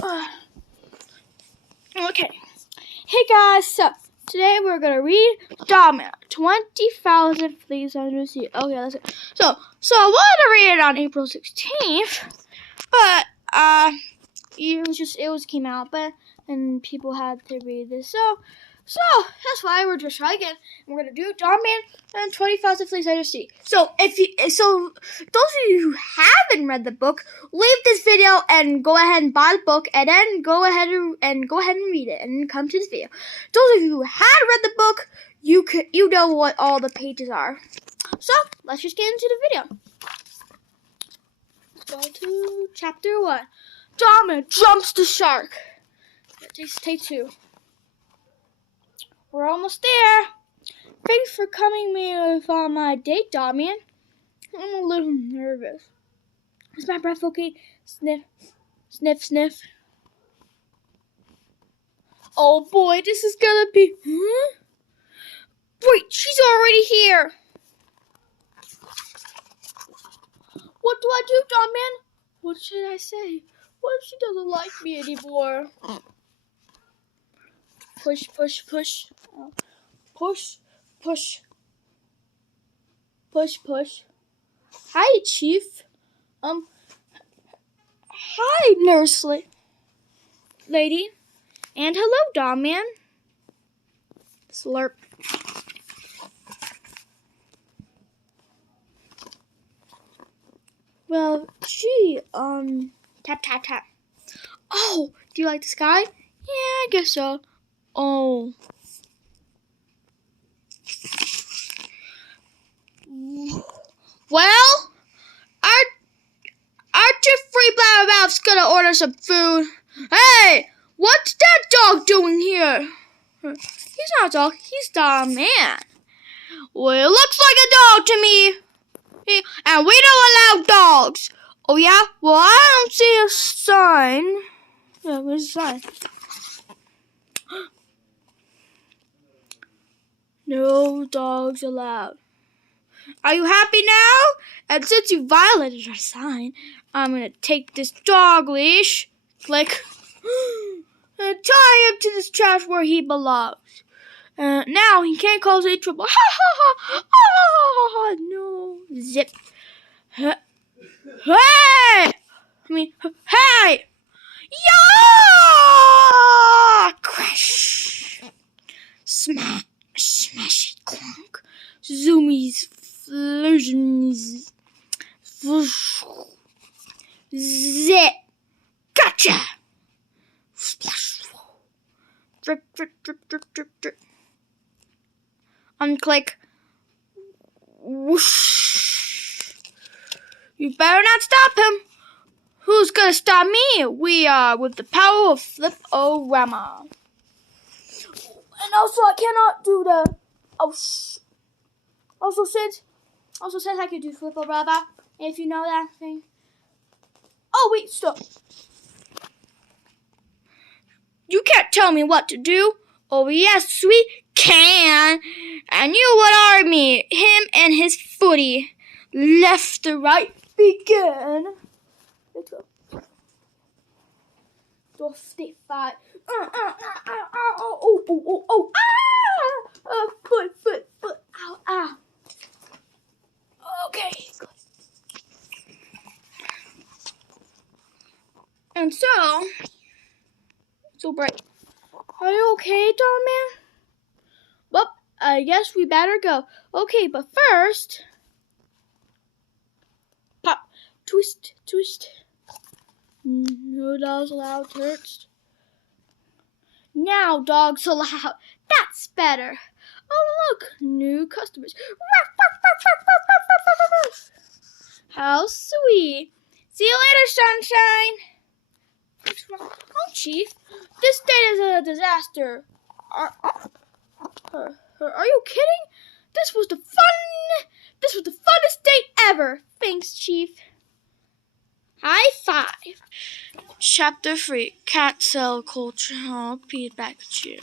Okay. Hey guys, so today we're gonna read Dominant 20,000 Fleas Under the Sea. Okay, let's go. So I wanted to read it on April 16th, but it came out, and people had to read this. So that's why we're just trying again. We're gonna do Dominant and 20,000 Fleas Under the Sea. So those of you who haven't read the book, leave this video and go ahead and buy the book, and then go ahead and read it, and come to this video. Those of you who had read the book, you know what all the pages are. So let's just get into the video. Let's go to chapter 1. Dominant jumps the shark. Take 2. We're almost there. Thanks for coming with on my date, Dominant. I'm a little nervous. Is my breath okay? Sniff, sniff, sniff. Oh boy, this is gonna be... Huh? Wait, she's already here. What do I do, Dominant? What should I say? What if she doesn't like me anymore? Push, push, push. Push, push. Push, push. Hi, Chief. Hi, nurse lady. And hello, Dominant. Slurp. Well, gee, tap, tap, tap. Oh, do you like the sky? Yeah, I guess so. Oh. Well, aren't you free blabbermouths gonna order some food? Hey, what's that dog doing here? He's not a dog, he's Dominant. Well, it looks like a dog to me. And we don't allow dogs. Oh yeah? Well, I don't see a sign. Yeah, where's the sign? No dogs allowed. Are you happy now? And since you violated our sign, I'm going to take this dog leash, click, and tie him to this trash where he belongs. Now he can't cause any trouble. Ha ha ha! Oh, no. Zip. Hey! Hey! Yeah! Crash! Smash! Smash it, clunk. Zoomies, fusions. Zip. Gotcha! Splash. Drip, drip, drip, drip, drip, drip. Unclick. Whoosh. You better not stop him. Who's gonna stop me? We are with the power of Flip-O-Rama. And also, I cannot do the... Also, since I can do Flip-O-Rama, if you know that thing. Oh, wait, stop. You can't tell me what to do. Oh, yes, we can. And you would army him and his footy. Left to right, begin. Let's go. 55. Foot. Ow. Okay. And so bright. Are you okay, Dominant? Well, I guess we better go. Okay, but first, pop, twist. No dogs allowed, hurts. Now dogs allowed. That's better. Oh, look, new customers. How sweet. See you later, sunshine. Oh, Chief, this state is a disaster. Are you kidding? This was the funnest date ever. Thanks, Chief. High five. Chapter 3, Cat Cell Culture. Oh, Pete, back at you.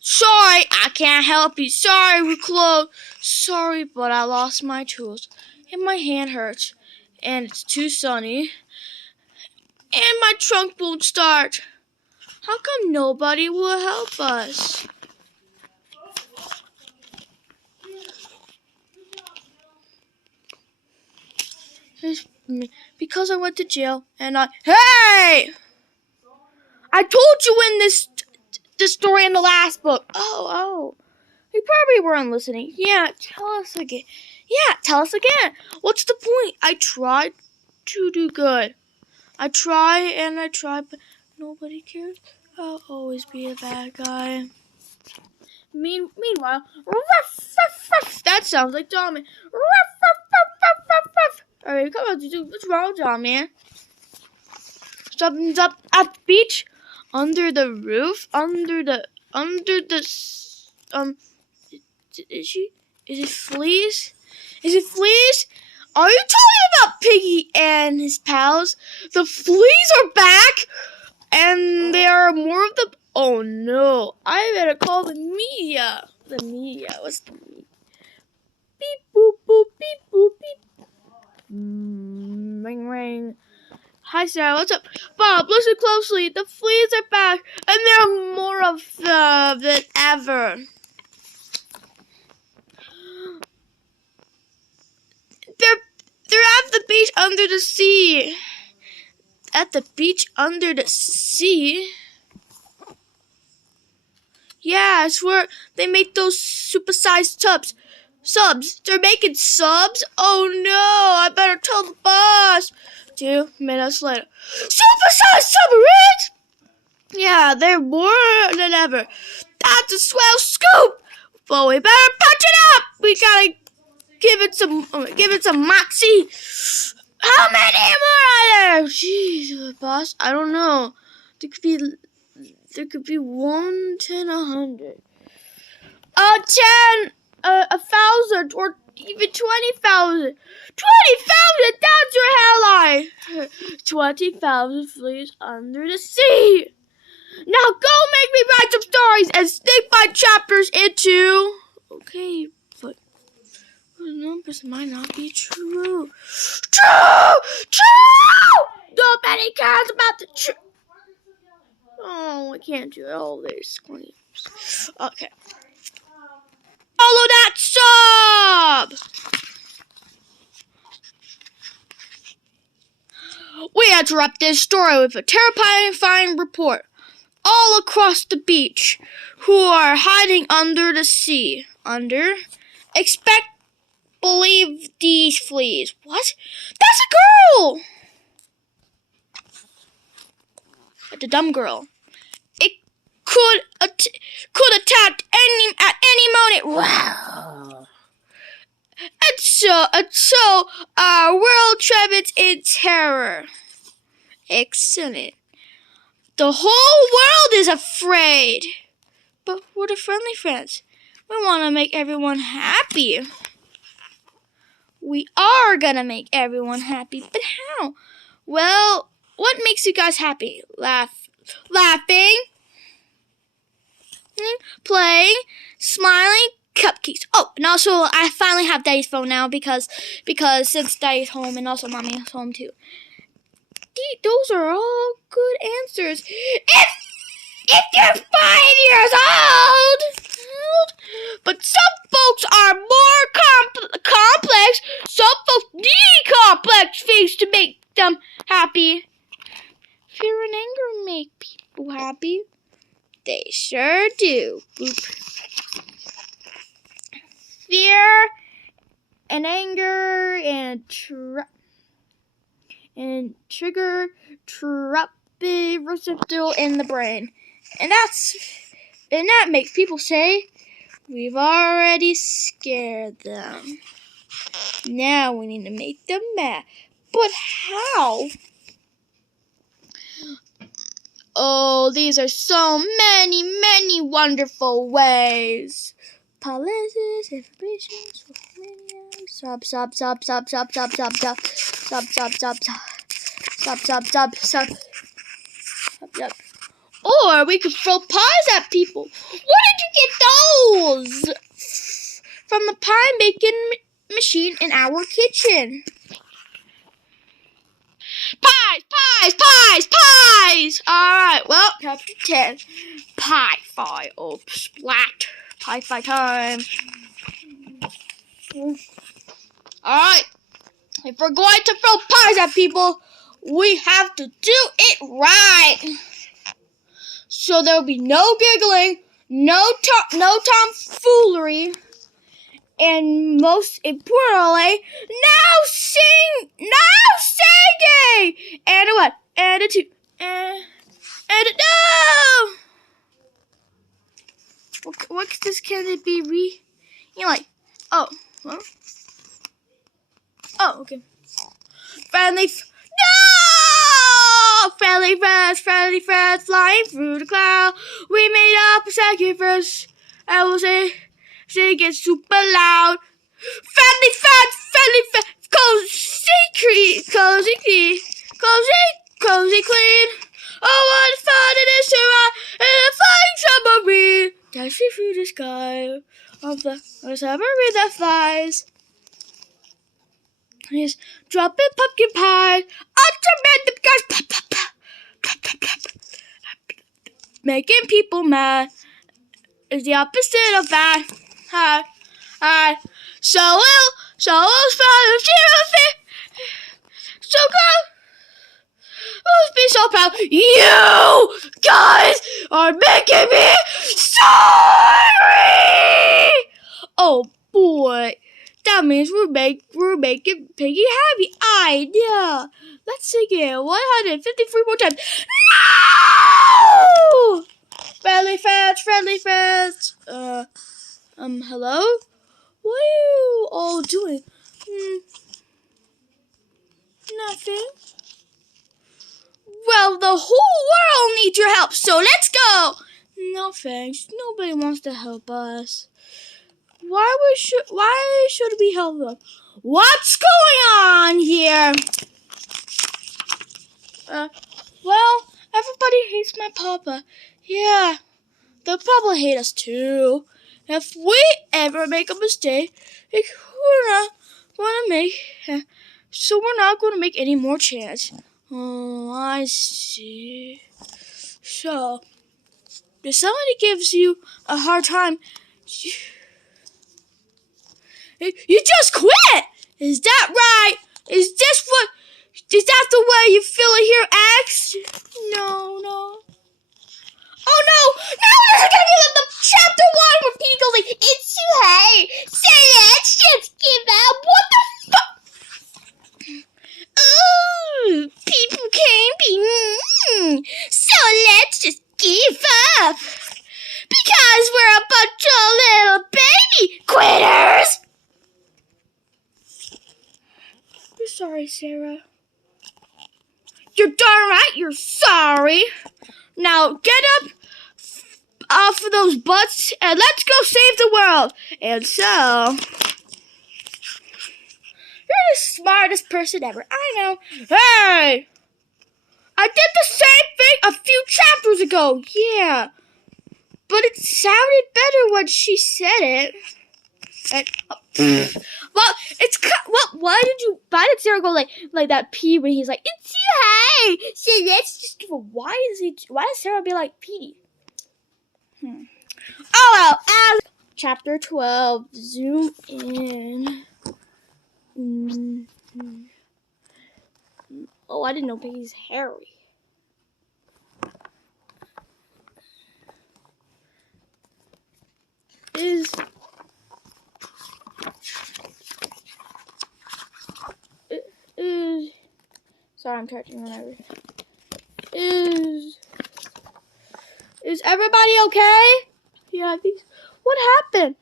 Sorry, I can't help you. Sorry, we're closed. Sorry, but I lost my tools. And my hand hurts. and it's too sunny, and my trunk won't start. How come nobody will help us? Because I went to jail and Hey! I told you in this story in the last book. Oh. You probably weren't listening. Yeah, tell us again. What's the point? I tried to do good. I try, but nobody cares. I'll always be a bad guy. Meanwhile, that sounds like Dominic. Alright, come on, dude. What's wrong, John, man? Something's up at the beach, under the roof, under the Is it fleas? Are you talking about Piggy and his pals? The fleas are back, and there are more of them. Oh no! I better call the media. What's the media? Beep boop boop beep boop beep. Ring ring. Hi Sarah, what's up? Bob, listen closely. The fleas are back, and there are more of them than ever. They're at the beach under the sea. At the beach under the sea? Yeah, it's where they make those supersized subs. They're making subs? Oh no, I better tell the boss. 2 minutes later. Supersized submarines? Yeah, they're more than ever. That's a swell scoop. But we better punch it up. We gotta give it some moxie. How many more are there? Jeez, boss, I don't know. There could be 1, 10, 100. 10, 1,000, or even 20,000. 20,000, that's your headline. 20,000 fleas under the sea. Now go make me write some stories and stick my chapters into. Okay, but the numbers might not be true. True! Nobody cares about the truth. Oh, I can't do all these screams. Okay. Follow that sub! We interrupt this story with a terrifying report. All across the beach, who are hiding under the sea. Believe these fleas. What? That's a girl! The dumb girl. It could attack at any moment. Wow. And so our world trembles in terror. Excellent. The whole world is afraid. But we're the friendly friends. We want to make everyone happy. We are gonna make everyone happy. But how? Well, what makes you guys happy? Laughing, playing, smiling, cupcakes. Oh, and also I finally have Daddy's phone now because since Daddy's home and also Mommy's home too. Those are all good answers. If you're 5 years old, but some folks are more complex. Some folks need complex things to make them happy. Fear and anger make people happy. They sure do. Boop. Fear and anger and trigger receptor in the brain. And that makes people say, we've already scared them. Now we need to make them mad. But how? Oh, these are so many wonderful ways. Policies, information, social media, sub. Or we could throw pies at people. Where did you get those? From the pie making machine in our kitchen. Pies! Alright, well, chapter 10. Pie fight. Oh, splat. Pie fight time. Alright, if we're going to throw pies at people, we have to do it right. So there'll be no giggling, no tomfoolery, and most importantly, no singing! And a 1, and a 2, and a no! What can it be oh, huh? Oh, okay. No! Friendly friends, flying through the cloud. We made up a second verse, and we'll sing it super loud. Friendly friends, cozy clean. Oh, what fun it is to ride in a flying submarine, dashing through the sky of the submarine that flies. He's dropping pumpkin pie on tremendous guys, pop, pop, pop, pop, pop, pop. Making people mad is the opposite of bad. Hi. So will follow fear. So grow. Oh, be so proud. You guys are making me sorry. Oh boy. That means we're making Piggy happy. Yeah. Let's sing it 153 more times. No! Friendly friends. Hello? What are you all doing? Nothing. Well, the whole world needs your help, so let's go. No thanks. Nobody wants to help us. Why should we help them? What's going on here? Well, everybody hates my papa. Yeah, they'll probably hate us too. If we ever make a mistake, we're not going to make any more chance. Oh, I see. So, if somebody gives you a hard time, you just quit! Is that right? Is that the way you feel it here, X? No. Oh no! Now this is gonna be like the chapter 1 where Pete goes like, it's too hard, so let's just give up. What the fuck? Oh, people can't be mean, so let's just give up. Because we're a bunch of little baby quitters. You're sorry, Sarah. You're darn right you're sorry. Now get up off of those butts and let's go save the world. And so, you're the smartest person ever. I know. Hey! I did the same thing a few chapters ago. Yeah. But it sounded better when she said it. Why did Sarah go like that P when he's like, it's too high, so let's just give a, why does Sarah be like P? Oh well, chapter 12, zoom in. Oh, I didn't know Piggy's hairy. Sorry, I'm touching whenever. Is everybody okay? Yeah, I think. What happened?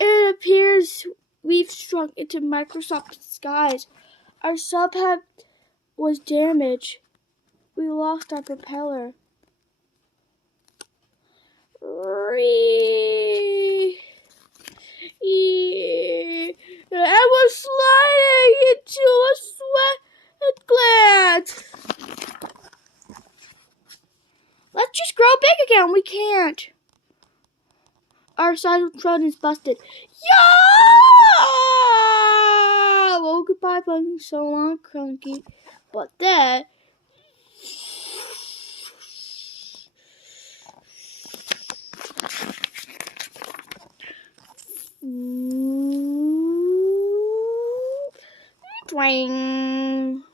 It appears we've shrunk into Microsoft skies. Our sub was damaged. We lost our propeller. I was sliding into a sweat gland. Let's just grow big again. We can't. Our Cybertron is busted. Yeah! Well, goodbye playing so long, Crunky. But then twang.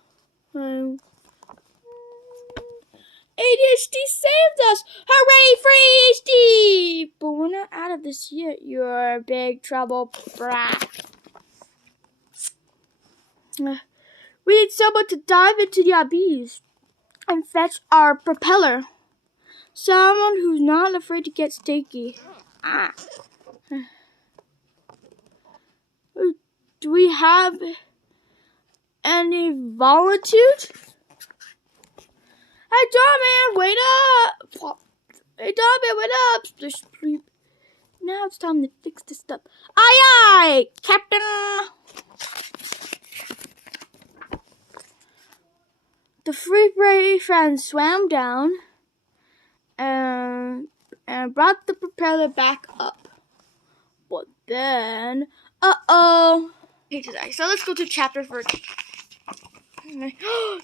ADHD saved us! Hooray for ADHD! But we're not out of this yet. You're big trouble, brat. We need someone to dive into the abyss and fetch our propeller. Someone who's not afraid to get stinky. Do we have any volunteers? Hey, Dogman, wait up! Hey, Dogman, wait up! Splish, splish. Now it's time to fix this stuff. Aye, aye, Captain! The free friends swam down and brought the propeller back up. But then, so let's go to chapter 13.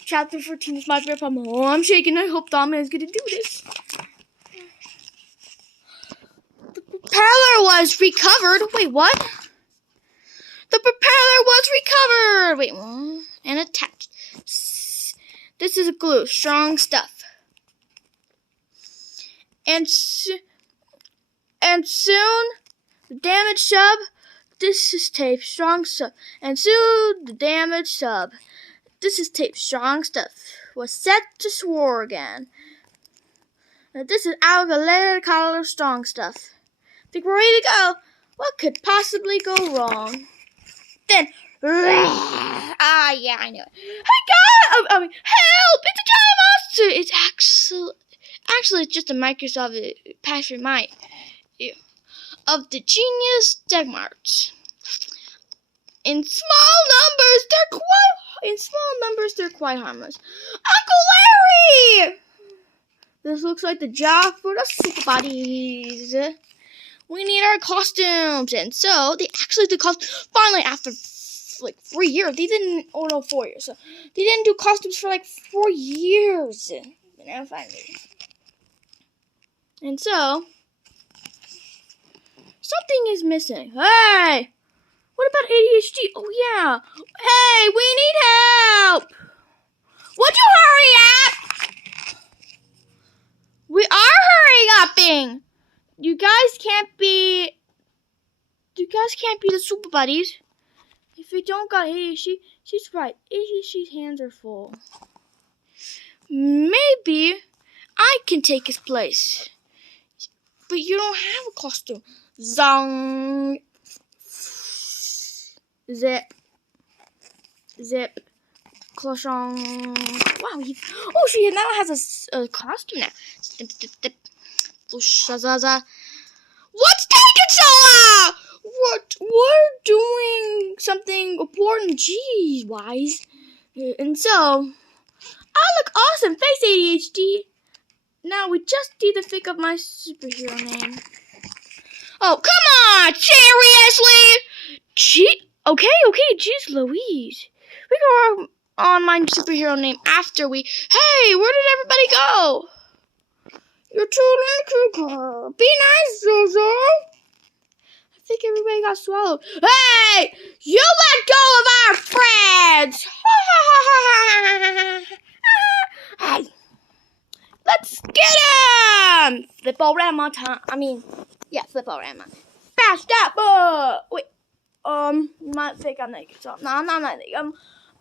Chapter 14 is my favorite problem. Oh, I'm shaking. I hope Dogman is going to do this. The propeller was recovered. Wait, what? The propeller was recovered. Wait, what? And attached. This is glue. Strong stuff. And soon, the damaged sub. This is tape. Strong stuff. And soon, the damaged sub. This is tape. Strong stuff. Was set to swore again. This is alkali color. Strong stuff. Think we're ready to go. What could possibly go wrong? Then, yeah, I know it. Hey, God! Help! It's a giant monster! It's actually it's just a Microsoft passion might of the genius Degmarts. In small numbers, they're quite harmless. Uncle Larry! This looks like the job for the super bodies. We need our costumes, and so they actually did costumes. Finally, after like 3 years, they didn't. Oh no, 4 years. So they didn't do costumes for like 4 years. Finally. And so something is missing. Hey! What about ADHD? Oh, yeah. Hey, we need help. Would you hurry up? We are hurrying upping. You guys can't be the super buddies. If you don't got ADHD, she's right. ADHD's hands are full. Maybe I can take his place. But you don't have a costume. Zong. Zip. Zip. Clochon. Wow. She now has a costume now. Snip, snip, snip. Shazaza. What's taking so long? We're doing something important. Geez, wise. And so, I look awesome. Face ADHD. Now we just need to think of my superhero name. Oh, come on! Seriously? Okay, jeez Louise. We go work on my superhero name after we... Hey, where did everybody go? You're too little. Be nice, Zozo. I think everybody got swallowed. Hey! You let go of our friends! Hey! Let's get him! Flip-o-rama time. Flip-o-rama. Fast up! Wait. Might think I'm naked. So, no, I'm not naked.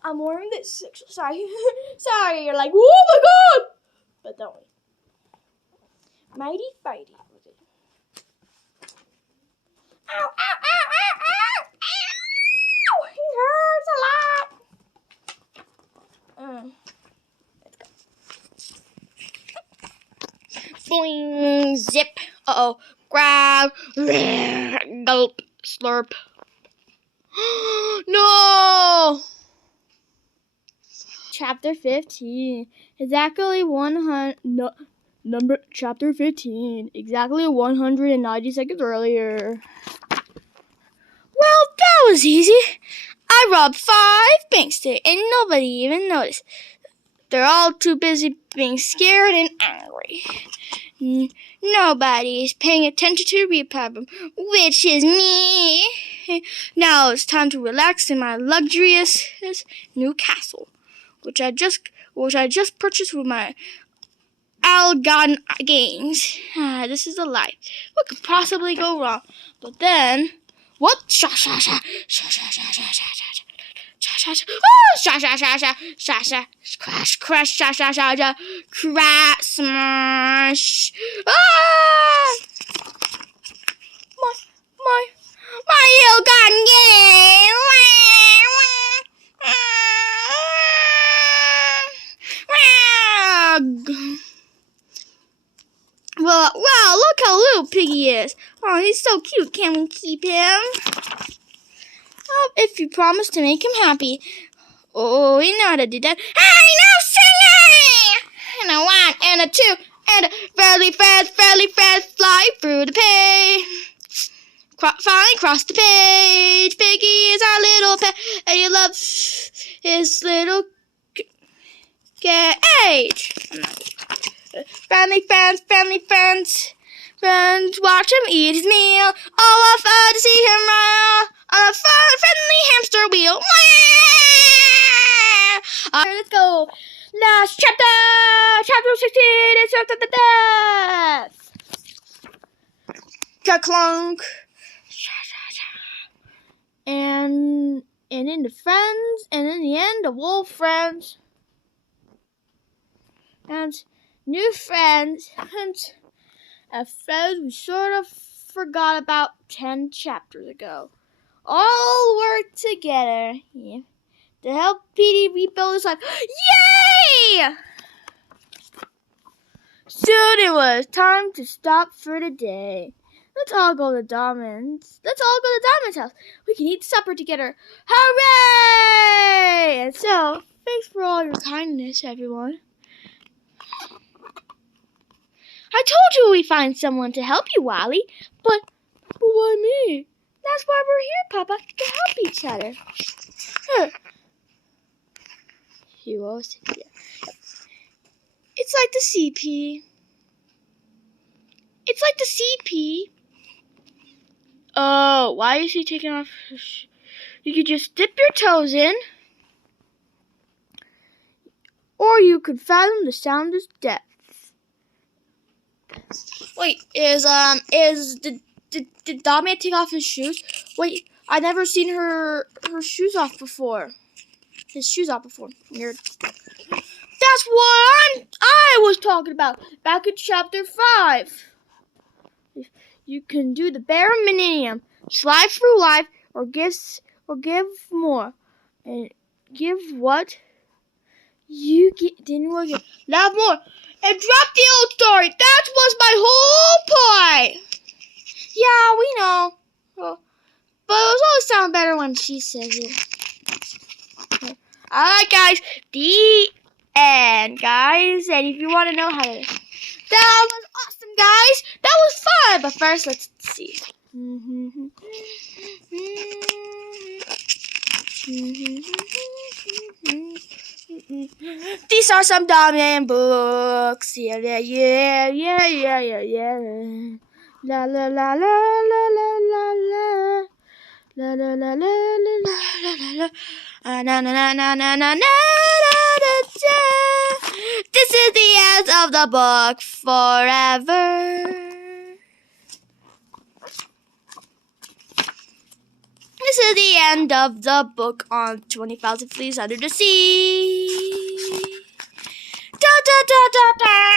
I'm wearing this. Sorry. Sorry, you're like, oh my God! But don't worry. Mighty fighty with it. Ow, ow, ow, ow, ow, ow! He hurts a lot. Let's go. Boing, zip. Uh-oh. Grab. Gulp. Slurp. No! Chapter 15. Exactly 100... No. Chapter 15. Exactly 190 seconds earlier. Well, that was easy. I robbed 5 banks today, and nobody even noticed. They're all too busy being scared and angry. Nobody's paying attention to the real problem, which is me. Now it's time to relax in my luxurious new castle, which I just purchased with my ill-gotten gains. This is a life. What could possibly go wrong? But then, what? Sha sha sha sha sha sha sha sha sha. Sha sha sha sha sha sha sha crash crash sha sha sha sha crash smash. My ill-gotten gain. Well, wow, look how little Piggy is. Oh, he's so cute. Can we keep him? Oh, if you promise to make him happy. Oh, we know how to do that. Hey, no singing! And a 1, and a 2, and a fairly fast, fly through the page. Finally cross the page. Piggy is our little pet, and he loves his little cage. Friendly friends, watch him eat his meal. Oh, what fun to see him roll on a friendly hamster wheel. Alright, let's go. Last chapter 16, it's after the death. Ka-clunk. And in the friends, and in the end, the wolf friends. And new friends, and a friend we sort of forgot about 10 chapters ago. All work together to help Petey rebuild his life. Yay! Soon it was time to stop for the day. Let's all go to Diamond's house. We can eat supper together. Hooray! And so, thanks for all your kindness, everyone. I told you we'd find someone to help you, Wally. But why me? That's why we're here, Papa, to help each other. You always say, yeah. It's like the CP. It's like the CP. Oh, why is he taking off his shoes? You could just dip your toes in. Or you could fathom the soundless depth. Wait, did Dami take off his shoes? Wait, I never seen her shoes off before. His shoes off before. Weird. That's what I was talking about back in chapter 5. You can do the bare minimum, slide through life, or give more, and give what you didn't really get. Love more. And drop the old story. That was my whole point. Yeah, we know. Well, but it always sound better when she says it. Alright, guys. The end, guys. And if you want to know how to... That was awesome, guys. That was fun. But first, let's see. These are some Damian books. Yeah. La la la la la la la la. La la la la la la la la. Na na na na na na na. This is the end of the book forever. This is the end of the book on 20,000 Fleas Under the Sea. Da da da da da.